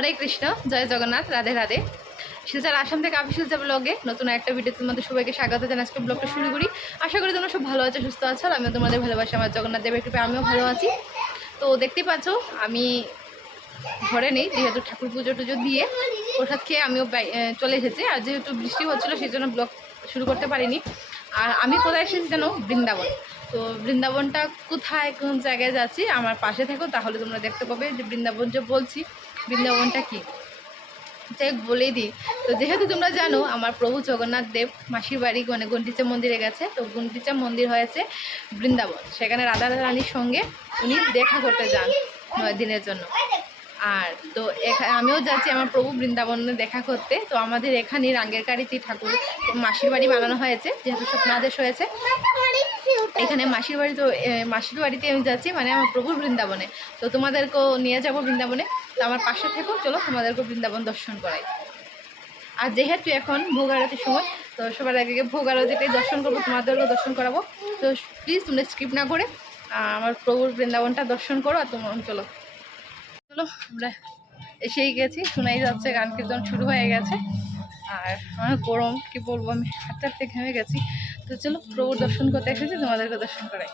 হরে কৃষ্ণ, জয় জগন্নাথ, রাধে রাধে। শিলচার আসাম থেকে আমি শিলচা ব্লগে নতুন একটা ভিডিওতে তোমাদের সবাইকে স্বাগত জানাই। আজকে ব্লগটা শুরু করি। আশা করি তোমরা সব ভালো আছো, সুস্থ আছো, আর আমিও তোমাদের ভালোবাসি, আমার জগন্নাথ দেবের কৃপে আমিও ভালো আছি। তো দেখতেই পাচ্ছ, আমি ঘরে নেই, যেহেতু ঠাকুর পুজো টুজো দিয়ে প্রসাদ খেয়ে আমিও চলে এসেছি। আর যেহেতু বৃষ্টি হচ্ছিল, সেই জন্য ব্লগ শুরু করতে পারিনি। আর আমি কোথায় এসেছি যেন বৃন্দাবন। তো বৃন্দাবনটা কোথায়, কোন জায়গায় যাচ্ছি, আমার পাশে থেকো, তাহলে তোমরা দেখতে পাবে যে বৃন্দাবন যে বলছি, বৃন্দাবনটা কী? যাই বলেই দিই। তো যেহেতু তোমরা জানো, আমার প্রভু জগন্নাথ দেব মাসির বাড়ি মানে গন্ডিচা মন্দিরে গেছে, তো গন্ডিচা মন্দির হয়েছে বৃন্দাবন। সেখানে রাধা রানীর সঙ্গে উনি দেখা করতে যান নয় দিনের জন্য। আর তো আমিও যাচ্ছি আমার প্রভু বৃন্দাবনে দেখা করতে। তো আমাদের এখানে রাঙ্গের কাড়িতে ঠাকুর মাসির বাড়ি বানানো হয়েছে, যেহেতু স্বপ্নাদেশ হয়েছে। এখানে মাসির বাড়ি তো মাসির বাড়িতে আমি যাচ্ছি মানে আমার প্রভুর বৃন্দাবনে। তো তোমাদেরকেও নিয়ে যাব বৃন্দাবনে। তো আমার পাশে থেকেও চলো তোমাদেরকেও বৃন্দাবন দর্শন করাই। আর যেহেতু এখন ভোগ আরতির সময়, তো সবার আগে ভোগ আরতিটাই দর্শন করব, তোমাদেরকেও দর্শন করাবো। তো প্লিজ তোমরা স্কিপ না করে আমার প্রভুর বৃন্দাবনটা দর্শন করো আর তোমার চলো। চলো, আমরা এসেই গেছি। শোনাই যাচ্ছে, গান কীর্তন শুরু হয়ে গেছে। আর আমার গরম, কি বলব, আমি হাঁটতে হাঁটতে ঘেমে গেছি। তো চলো, প্রভুর দর্শন করতে এসেছি, তোমাদেরকে দর্শন করাই।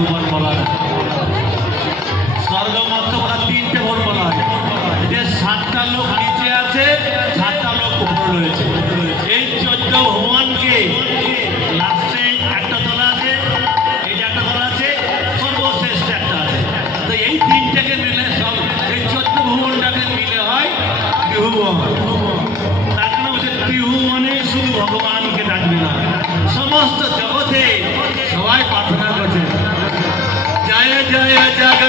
পাতালটাকে ত্রিভুবন জয়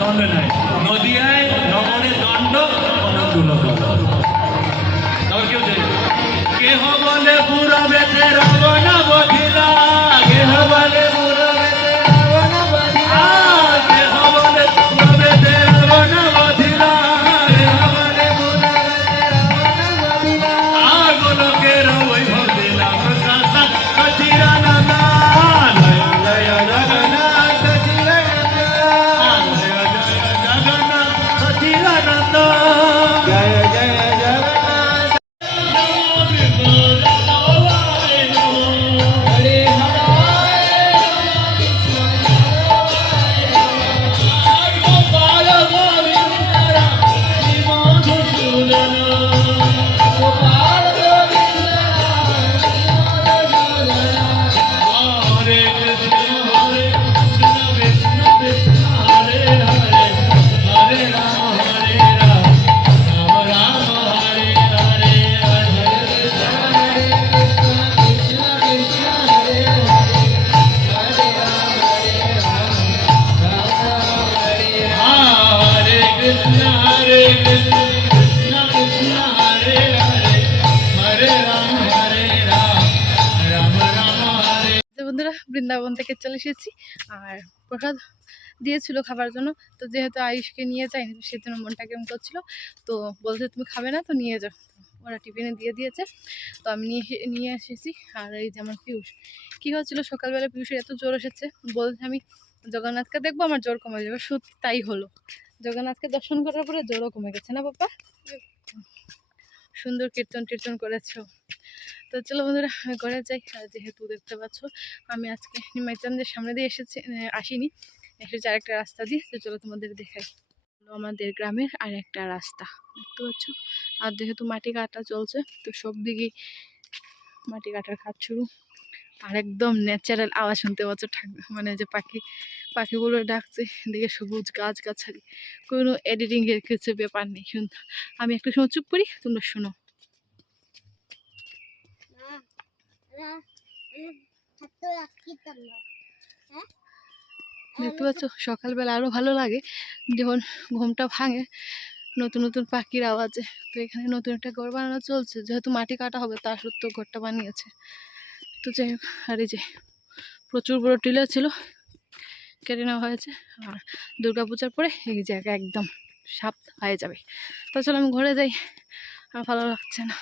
দণ্ড নেয় নদিয়ায় নগরে দণ্ড কমণ্ডল বৃন্দাবন থেকে চলে এসেছি। আর প্রসাদ দিয়েছিল খাবার জন্য। তো যেহেতু আয়ুষকে নিয়ে যায়নি তো সেজন্য মনটা কেমন করছিল। তো বলছে তুমি খাবে না তো নিয়ে যাও। ওরা টিফিনে দিয়ে দিয়েছে। তো আমি নিয়ে নিয়ে এসেছি। আর এই যেমন পিউষ। কী হচ্ছিল সকালবেলা পিউষের এত জ্বর এসেছে। বলছে আমি জগন্নাথকে দেখব আমার জ্বর কমে যাবে। সত্যি তাই হলো। জগন্নাথকে দর্শন করার পরে জ্বরও কমে গেছে না বাবা সুন্দর কীর্তন টীর্তন করেছ। তো চলো বন্ধুরা ঘরে যাই যেহেতু দেখতে পাচ্ছ, আমি আজকে নিমাইচান্দের সামনে দিয়ে এসেছি আসিনি। এসেছি আরেকটা রাস্তা দিয়ে, তো চলো তোমাদের দেখাই। আমাদের গ্রামের আর একটা রাস্তা, দেখতে পাচ্ছ? আর যেহেতু মাটি কাটা চলছে, তো সব দিকেই মাটি কাটার কাজ শুরু। আর একদম ন্যাচারাল আওয়াজ শুনতে পাচ্ছ মানে যে পাখি, পাখিগুলো ডাকছে দেখে সবুজ গাছ গাছালি কোনো এডিটিংয়ের কিছু ব্যাপার নেই, শুন। আমি একটু সময় চুপ করি, তোমরা শোনো। দেখতে পাচ্ছ, সকালবেলা আরও ভালো লাগে, যখন ঘুমটা ভাঙে, নতুন নতুন পাখির আওয়াজে। তো এখানে নতুন একটা ঘর বানানো চলছে, যেহেতু মাটি কাটা হবে তা সত্ত্বেও ঘরটা বানিয়েছে। তো যাই আর এই যে প্রচুর বড় টিলা ছিল, কেটে নেওয়া হয়েছে, আর দুর্গা পূজার পরে এই জায়গা একদম সাপ হয়ে যাবে। তো চলো আমি ঘরে যাই, আর ভালো লাগছে না।